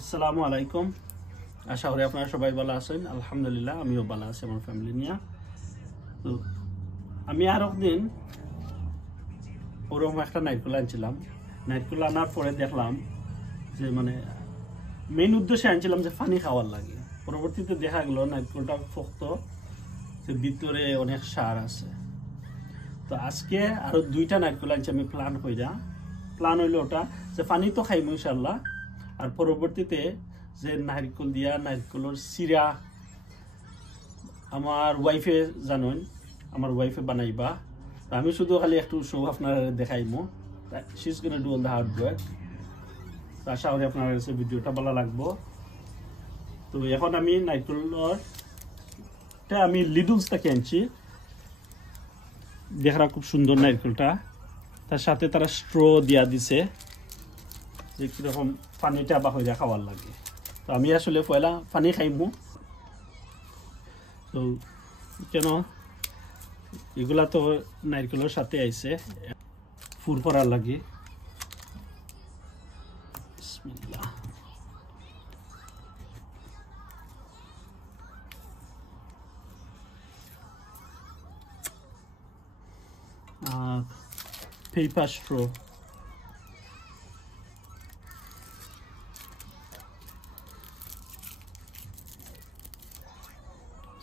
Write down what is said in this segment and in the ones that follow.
আসসালামু আলাইকুম। আশা করি আপনারা সবাই ভালো আছেন। আলহামদুলিল্লাহ আমিও ভালো আছি আমার ফ্যামিলি নিয়ে। তো আমি আর একদিন ওরকম একটা নারকেল আনছিলাম। নারকেল আনার পরে দেখলাম যে মেইন উদ্দেশ্যে আনছিলাম যে পানি খাওয়ার লাগে। পরবর্তীতে দেখা গেল নারকেলটা শক্ত, যে ভিতরে অনেক সার আছে। তো আজকে আরো দুইটা নারকেল আনছি আমি প্ল্যান হইলো ওটা যে পানি তো খাইমু ইনশাআল্লাহ, আর পরবর্তীতে যে নারকেল দিয়া নারকেলের সিরা আমার ওয়াইফে জানেন, আমার ওয়াইফে বানাইবা। আমি শুধু খালি একটু শো আপনার দেখাইমু। She is gonna do all the hard work. আশা করি আপনার কাছে ভিডিওটা ভালো লাগবো। তো এখন আমি নারকেলটা আমি লিডলস থেকে আনছি। দেখা খুব সুন্দর নারকেলটা, তার সাথে তারা স্ট্র দিয়া দিছে যে কিরকম পানিটা বা হইয়া খাওয়ার লাগে। তো আমি আসলে পয়লা পানি খাইমু। তো কেন এগুলা তো নারকেলের সাথে আইছে ফুর করার লাগে। বিসমিল্লাহ। পেপার স্ট্র,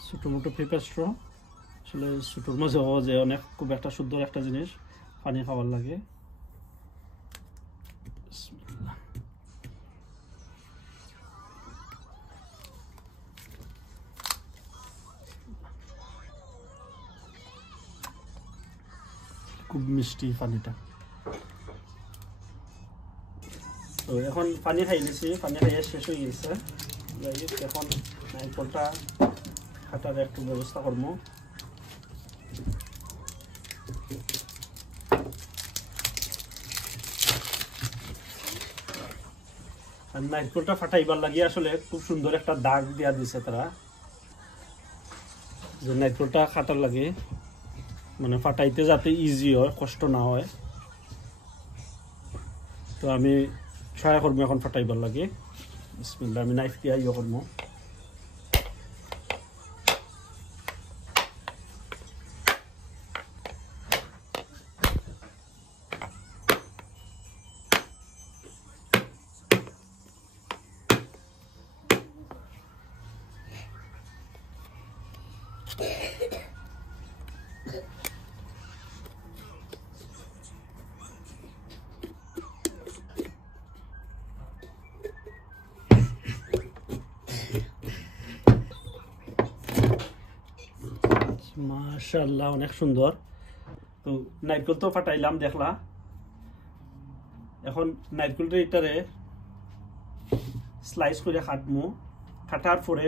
ছোটো মোটো পেপার স্ট্র। আসলে ছোটোর মাঝে যে অনেক খুব একটা সুন্দর একটা জিনিস পানি খাওয়ার লাগে। খুব মিষ্টি পানিটা। তো এখন পানি খাই নিছি, পানি খাইয়ে শেষ হয়ে গেছে। এখন নারকেলটা কাটার একটু ব্যবস্থা করবো। আর নারকেলটা ফাটাইবার লাগিয়ে আসলে খুব সুন্দর একটা দাগ দিয়া দিছে তারা, যে নারকেলটা কাটার লাগে ফাটাইতে যাতে ইজি হয়, কষ্ট না হয়। তো আমি ট্রাই করবো এখন ফাটাইবার লাগে। বিসমিল্লাহ। আমি নাইফ দিয়া ইয়ে করবো। মাশাআল্লাহ অনেক সুন্দর। তো নারকেল তো ফাটাইলাম দেখলা। এখন নারকেলটা এটারে স্লাইস করে কাটমু। কাটার পরে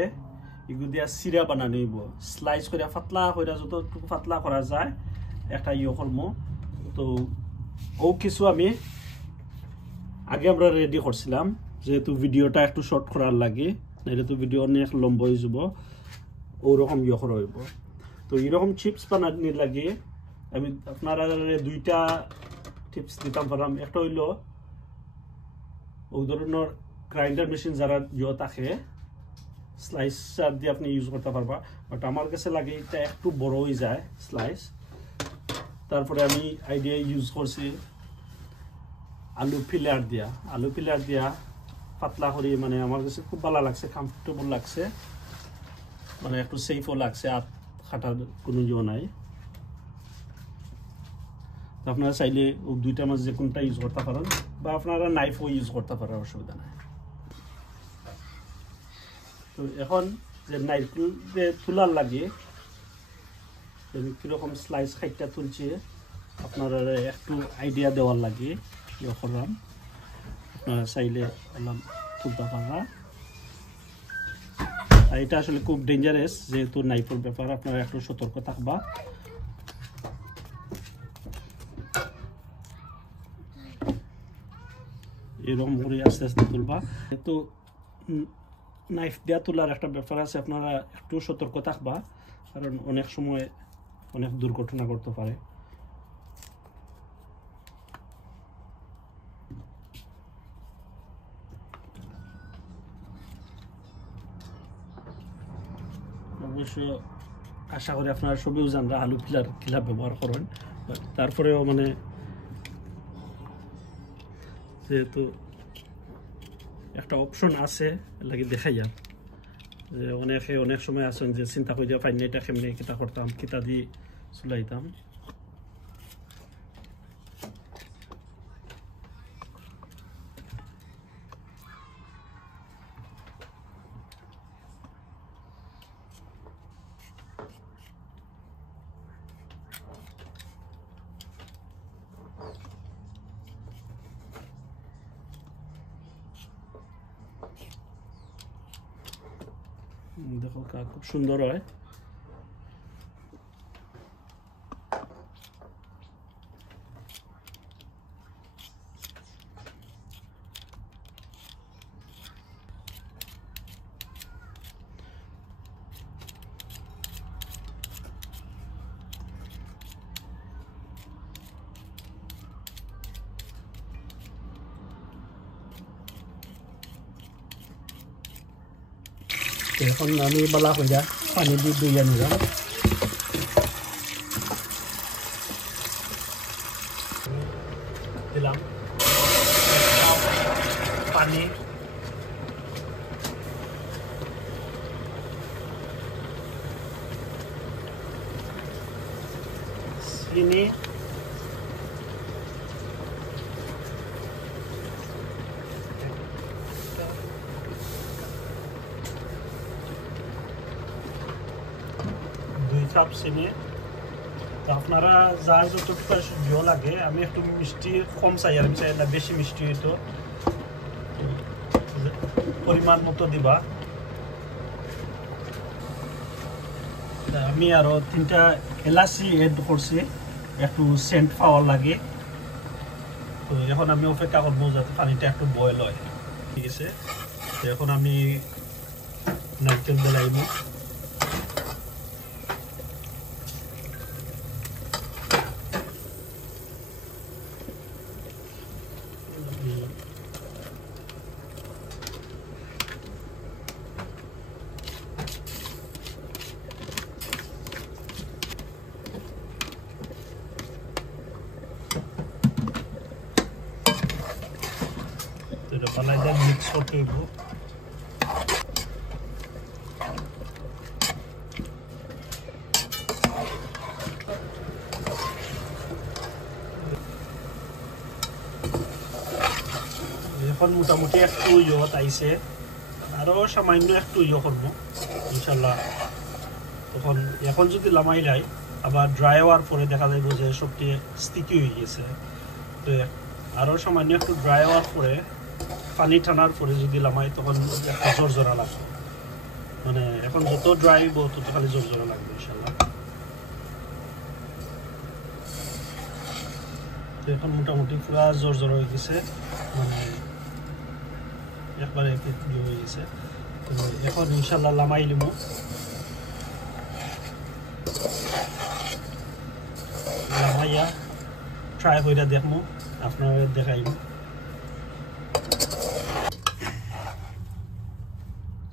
এগুলো দিয়া সিরা বানানো হইব। স্লাইস করে পাতলা করে যতটুকু পাতলা করা যায় একটা ইয়ে করবো। তো ও কিছু আমি আগে আমরা রেডি করছিলাম, যেহেতু ভিডিওটা একটু শর্ট করার লাগে, নাহলে তো ভিডিও অনেক লম্বা হয়ে যাব। ওরকম ইয়ে করা হইব। তো এরকম চিপস বানানোর লাগে আমি আপনারা দুইটা টিপস দিতাম পারলাম। একটা হইল ওই ধরনের গ্রাইন্ডার মেশিন যারা ইয়ে থাকে স্লাইসার দিয়ে আপনি ইউজ করতে পারবা, বাট আমার কাছে লাগে এটা একটু বড় হয়ে যায় স্লাইস। তারপরে আমি আইডিয়া ইউজ করছি আলু পিলার দিয়া পাতলা করে, আমার কাছে খুব ভালো লাগছে, কমফোর্টেবল লাগছে, একটু সেফও লাগছে, আর খাটার কোনো ইয়ে নাই। আপনারা চাইলে ও দুইটার মাঝে যে কোনটা ইউজ করতে পারেন, বা আপনারা নাইফও ইউজ করতে পারেন, অসুবিধা নাই। তো এখন যে নারকেল যে তুলার লাগে কিরকম স্লাইস খাইটা তুলছে আপনারা একটু আইডিয়া দেওয়ার লাগে ইয়ে করলাম। আপনারা চাইলে তুলতে পারবা। আর এটা আসলে খুব ডেঞ্জারাস, যেহেতু নাইফের ব্যাপার, আপনারা একটু সতর্ক থাকবা। এরকম করে আস্তে আস্তে তুলবা। তো নাইফ দিয়া তোলার একটা ব্যাপার আছে, আপনারা একটু সতর্ক থাকবা, কারণ অনেক সময় অনেক দুর্ঘটনা করতে পারে। অবশ্য আশা করি আপনারা সবেও জানরা আলু পিলার কিলা ব্যবহার করেন, তারপরেও মানে যেহেতু একটা অপশন আছে লাগে দেখাইয়া যে অনেকে অনেক সময় আছেন যে চিন্তা করে পাই না এটা কেমনি কিতা করতাম কিতা দিয়ে চুলাইতাম। দেখো খুব সুন্দর হয়। এখন আমি বালা কইরা পানি দিয়ে ধুইয়া নিলাম। দিলাম পানি, চিনি, কাপ চিনি। তো আপনারা যার যতটুকু জল লাগে, আমি একটু মিষ্টি কম চাই আর আমি চাই না বেশি মিষ্টি হইতো, পরিমাণ মতো দিবা। আমি আরো 3টা এলাচি এড করছি একটু সেন্ট পাওয়ার লাগে। তো এখন আমি অপেক্ষা করবো যাতে পানিটা একটু বয়েল হয়। ঠিক আছে, তো এখন আমি নারকেল দিলাইব। মিক্স করতে হইব। এখন মোটামুটি একটু ইয়ত আইছে, আরো সামান্য একটু ইয়ে করবো ইনশাল্লাহ। তখন এখন যদি লামাই লাই আবার ড্রাই হওয়ার পরে দেখা যাইব যে সবটি স্টিকি হয়ে গেছে। তো আরো সামান্য একটু ড্রাই হওয়ার পরে পানি টানার পরে যদি লামাই তখন জোর জোরা লাগবে। মানে এখন যত ড্রাই হইব তত খালি জোর জোরা লাগবে ইনশাল্লাহ। তো এখন মোটামুটি পুরা জোর জোর হয়ে গেছে, মানে একবারে হয়ে গেছে। তো এখন ইনশাল্লাহ লামাই লিব। লামাইয়া ট্রাই করে দেখবো, আপনারা দেখাইব।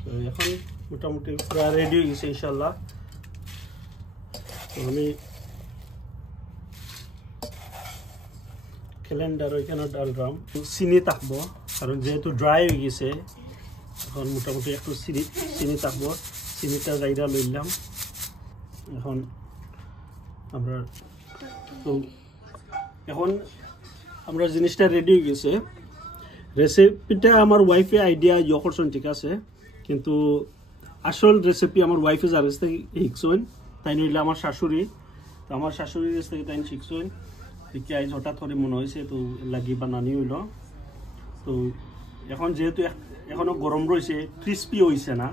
তো এখন মোটামুটি পুরা রেডি হয়ে গেছে ইনশাল্লাহ। তো আমি ক্যালেন্ডার ওইখানে ডাললাম, চিনি থাকবো কারণ যেহেতু ড্রাই হয়ে গেছে। এখন মোটামুটি একটু চিনি থাকবো, চিনিটা জায়গা লইলাম। এখন আমরা তো এখন আমরা জিনিসটা রেডি হয়ে গেছে। রেসিপিটা আমার ওয়াইফে আইডিয়া ইয়ে করছেন, ঠিক আছে, কিন্তু আসল রেসিপি আমার ওয়াইফে যার কাছ থেকে শিখছেন তাই নইলে আমার শাশুড়ি। তো আমার শাশুড়ির কাছ থেকে তাই শিখছেন, শিখে আইজ হঠাৎ করে মনে হয়েছে তো লাগি বানানি হইল। তো এখন যেহেতু এখনও গরম রয়েছে, ক্রিস্পি হয়েছে না,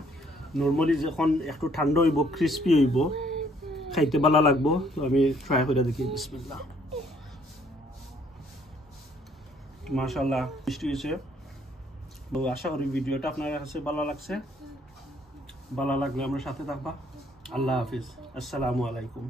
নর্মালি যখন একটু ঠান্ডা হইব ক্রিস্পি হইব, খাইতে ভালো লাগবো। তো আমি ট্রাই করে দেখি। বিসমিল্লাহ। মাশাআল্লাহ মিষ্টি হয়েছে। তো আশা করি ভিডিওটা আপনার কাছে ভালো লাগছে। ভালো লাগলে আমার সাথে থাকবা। আল্লাহ হাফিজ, আসসালামু আলাইকুম।